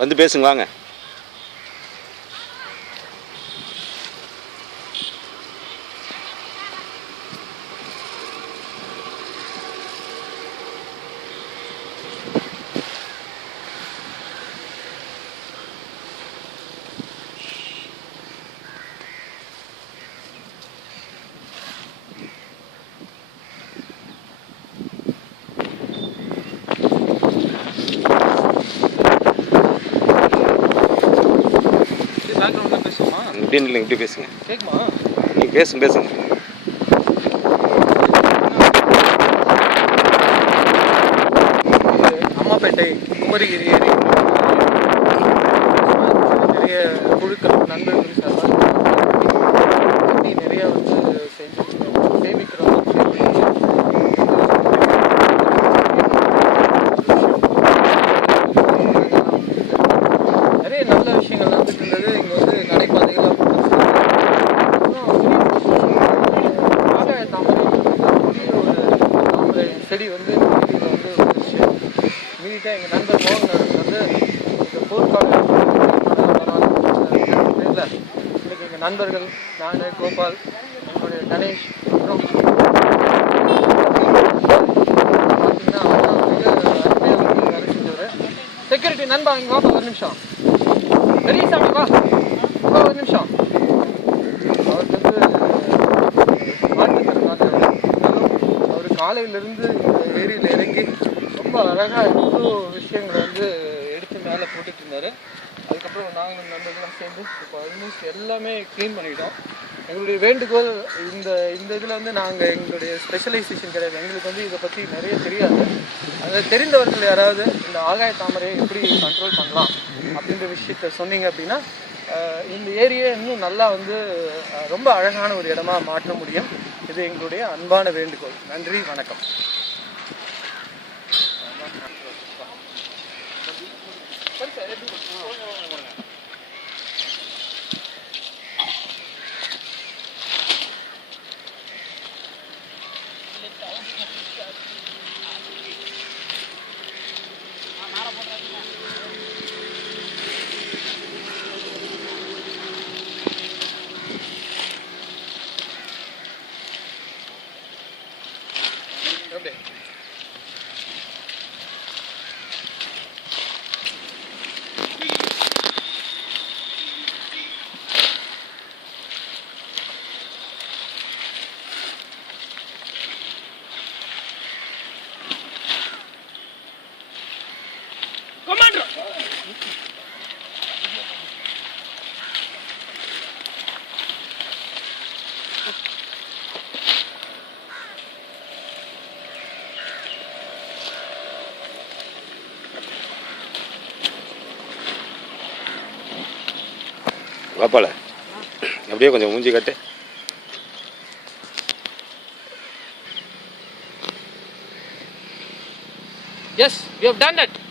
வந்து பேசுங்க வாங்க. பேக்ரவுண்டில் பேசுமா? இப்படின்னு இல்லைங்க, இப்படி பேசுங்க. கேட்குமா? நீங்கள் பேசுங்க. அம்மாப்பேட்டை குமரிகிரி ஏரி நிறைய குழுக்கள் நண்பர்கள் சார்பாக நிறைய வந்து சேமிக்கிறோம். நிறைய நல்ல விஷயங்கள் நடந்துட்டு இருந்தது. இங்கே வந்து நடைபாதைகள்லாம் ஆகாய தாமரை பெரிய ஒரு தாமரை செடி வந்து இதில் வந்து வந்துருச்சு. மீதிட்டாக எங்கள் நண்பர் மோகன் வந்து இந்த போர்க்கால இல்லை இன்றைக்கி எங்கள் நண்பர்கள் நான், கோபால், என்னுடைய கணேஷ், அப்புறம் பார்த்தீங்கன்னா அவர்தான் மிக அருமையாக வந்து வேலை செஞ்சவர். செக்யூரிட்டி நண்பா இங்கே வாப்பா ஒரு நிமிஷம். பெரியசாமி வா ஒரு நிமிஷம். அவருக்கு வந்து மாற்றுத்திறனாளி அவர் காலையிலேருந்து இந்த ஏரியில் இறங்கி ரொம்ப அழகாக எவ்வளோ விஷயங்களை வந்து எடுத்து மேலே போட்டுட்டு இருந்தார். அதுக்கப்புறம் நாங்களும் நண்பர்கள்லாம் சேர்ந்து இப்போ ஆல்மோஸ்ட் எல்லாமே க்ளீன் பண்ணிட்டோம். எங்களுடைய வேண்டுகோள் இந்த இதில் வந்து நாங்கள் எங்களுடைய ஸ்பெஷலைசேஷன் கிடையாது. எங்களுக்கு வந்து இதை பற்றி நிறைய தெரியாது. அதில் தெரிந்தவர்கள் யாராவது இந்த ஆகாய தாமரையை எப்படி கண்ட்ரோல் பண்ணலாம் அப்படின்ற விஷயத்த சொன்னீங்க அப்படின்னா இந்த ஏரியை இன்னும் நல்லா வந்து ரொம்ப அழகான ஒரு இடமா மாற்ற முடியும். இது எங்களுடைய அன்பான வேண்டுகோள். நன்றி, வணக்கம். வாப்பால அப்படியே கொஞ்சம் மூஞ்சி கட்டு. Yes, we have done that.